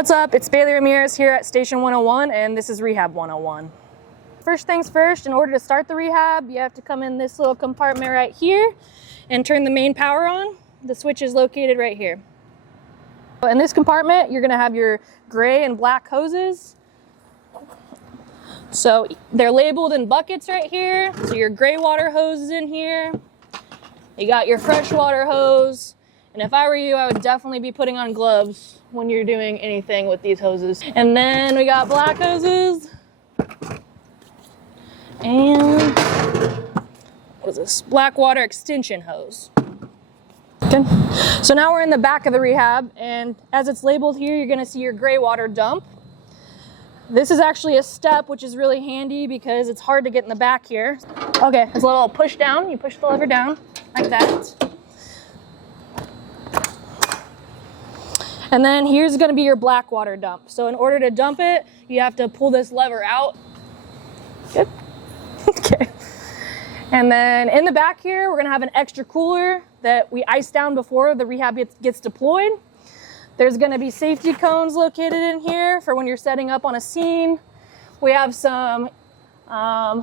What's up? It's Bailey Ramirez here at Station 101, and this is Rehab 101. First things first, in order to start the rehab, you have to come in this little compartment right here and turn the main power on. The switch is located right here. In this compartment, you're going to have your gray and black hoses. So they're labeled in buckets right here. So your gray water hose is in here. You got your fresh water hose. And if I were you, I would definitely be putting on gloves when you're doing anything with these hoses. And then we got black hoses. And what is this? Black water extension hose. Okay. So now we're in the back of the rehab, and as it's labeled here, you're gonna see your gray water dump. This is actually a step, which is really handy because it's hard to get in the back here. Okay, it's a little push down. You push the lever down like that. And then here's gonna be your black water dump. So in order to dump it, you have to pull this lever out. Good. Okay. And then in the back here, we're gonna have an extra cooler that we ice down before the rehab gets deployed. There's gonna be safety cones located in here for when you're setting up on a scene. We have some,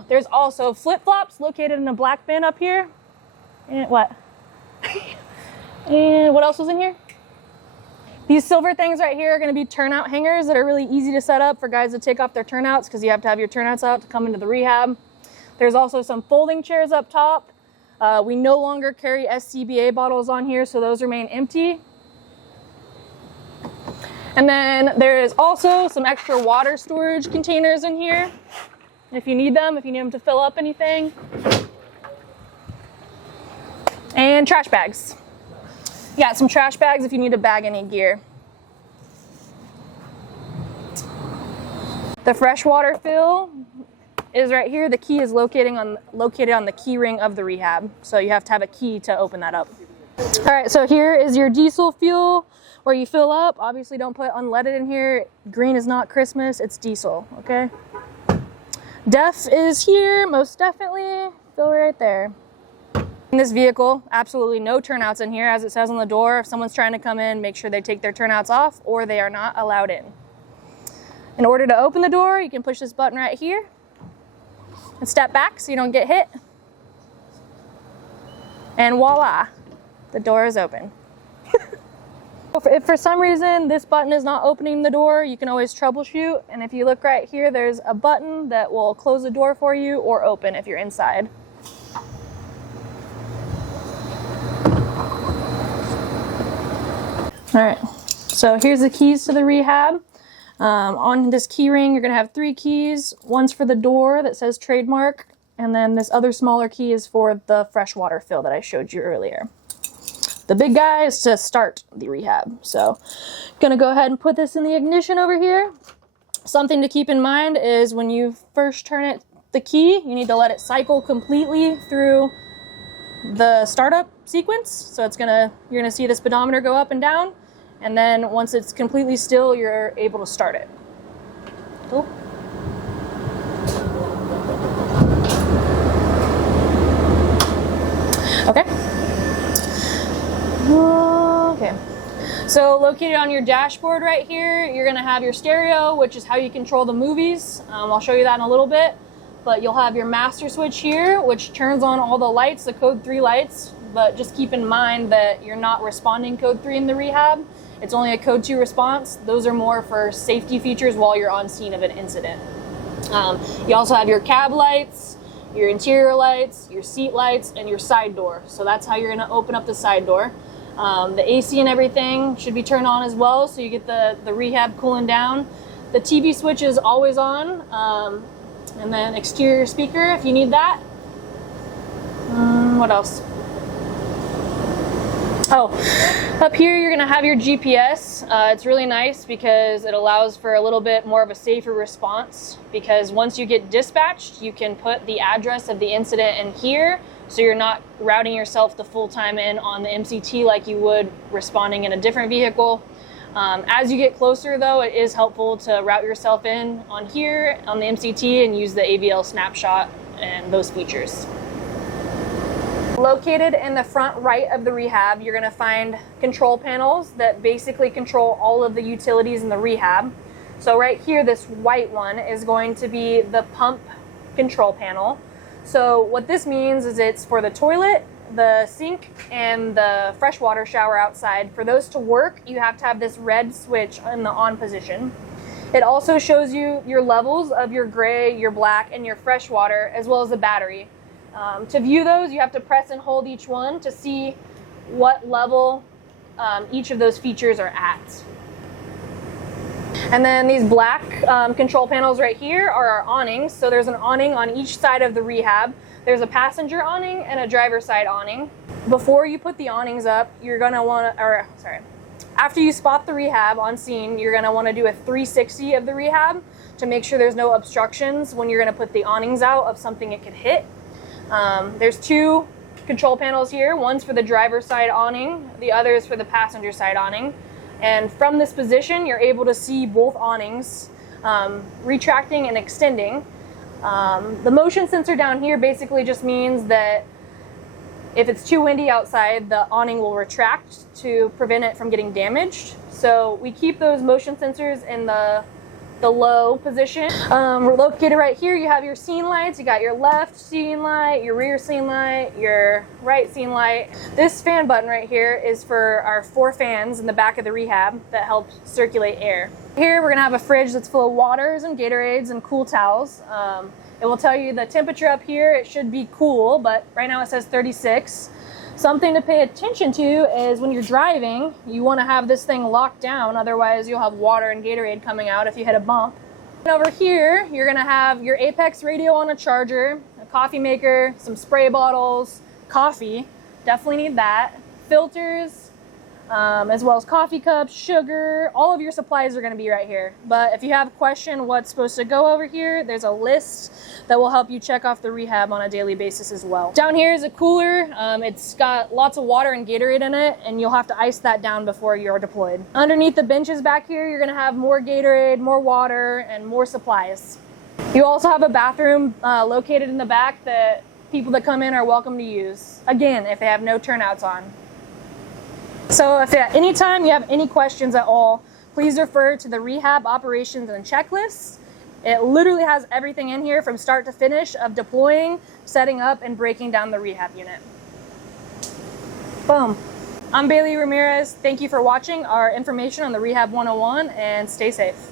there's also flip-flops located in a black bin up here. And what? And what else was in here? These silver things right here are gonna be turnout hangers that are really easy to set up for guys to take off their turnouts, because you have to have your turnouts out to come into the rehab. There's also some folding chairs up top. We no longer carry SCBA bottles on here, so those remain empty. And then there is also some extra water storage containers in here if you need them to fill up anything. And trash bags. You got some trash bags if you need to bag any gear. The freshwater fill is right here. The key is located on the key ring of the rehab, so you have to have a key to open that up. All right, so here is your diesel fuel where you fill up. Obviously don't put unleaded in here. Green is not Christmas, it's diesel, okay? DEF is here, most definitely. Fill right there. In this vehicle, absolutely no turnouts in here. As it says on the door, if someone's trying to come in, make sure they take their turnouts off or they are not allowed in. In order to open the door, you can push this button right here and step back so you don't get hit. And voila, the door is open. If for some reason this button is not opening the door, you can always troubleshoot. And if you look right here, there's a button that will close the door for you or open if you're inside. All right, so here's the keys to the rehab. On this key ring, you're gonna have 3 keys. One's for the door that says trademark, and then this other smaller key is for the freshwater fill that I showed you earlier. The big guy is to start the rehab. So gonna go ahead and put this in the ignition over here. Something to keep in mind is when you first turn the key, you need to let it cycle completely through the startup sequence. So you're gonna see the speedometer go up and down, and then once it's completely still, you're able to start it. Cool. Okay. Okay. So located on your dashboard right here, you're gonna have your stereo, which is how you control the movies. I'll show you that in a little bit. But you'll have your master switch here, which turns on all the lights, the code 3 lights. But just keep in mind that you're not responding code 3 in the rehab. It's only a code 2 response. Those are more for safety features while you're on scene of an incident. You also have your cab lights, your interior lights, your seat lights, and your side door. So that's how you're gonna open up the side door. The AC and everything should be turned on as well, so you get the rehab cooling down. The TV switch is always on. And then exterior speaker if you need that. What else? Oh, up here you're gonna have your GPS. It's really nice because it allows for a little bit more of a safer response, because once you get dispatched, you can put the address of the incident in here, so you're not routing yourself the full time in on the MCT like you would responding in a different vehicle. As you get closer though, it is helpful to route yourself in on here on the MCT and use the AVL snapshot and those features. Located in the front right of the rehab, you're going to find control panels that basically control all of the utilities in the rehab. So right here, this white one is going to be the pump control panel. So what this means is it's for the toilet, the sink, and the freshwater shower outside. For those to work, you have to have this red switch in the on position. It also shows you your levels of your gray, your black, and your freshwater, as well as the battery. To view those, you have to press and hold each one to see what level each of those features are at. And then these black control panels right here are our awnings. So there's an awning on each side of the rehab. There's a passenger awning and a driver's side awning. Before you put the awnings up, you're gonna after you spot the rehab on scene, you're gonna wanna do a 360 of the rehab to make sure there's no obstructions when you're gonna put the awnings out of something it could hit. There's two control panels here. One's for the driver's side awning, the other is for the passenger side awning. And from this position, you're able to see both awnings retracting and extending. The motion sensor down here basically just means that if it's too windy outside, the awning will retract to prevent it from getting damaged. So we keep those motion sensors in the low position. We're located right here. You have your scene lights. You got your left scene light, your rear scene light, your right scene light. This fan button right here is for our 4 fans in the back of the rehab that help circulate air. Here we're gonna have a fridge that's full of waters and Gatorades and cool towels. It will tell you the temperature up here. It should be cool, but right now it says 36. Something to pay attention to is when you're driving, you want to have this thing locked down, otherwise you'll have water and Gatorade coming out if you hit a bump. And over here, you're going to have your Apex radio on a charger, a coffee maker, some spray bottles, coffee, definitely need that, filters, as well as coffee cups, sugar, all of your supplies are going to be right here. But if you have a question what's supposed to go over here, there's a list that will help you check off the rehab on a daily basis as well. Down here is a cooler. It's got lots of water and Gatorade in it, and you'll have to ice that down before you're deployed. Underneath the benches back here, you're going to have more Gatorade, more water, and more supplies. You also have a bathroom located in the back that people that come in are welcome to use. Again, if they have no turnouts on. So if at any time you have any questions at all, please refer to the rehab operations and checklists. It literally has everything in here from start to finish of deploying, setting up, and breaking down the rehab unit. Boom. I'm Bailey Ramirez. Thank you for watching our information on the Rehab 101, and stay safe.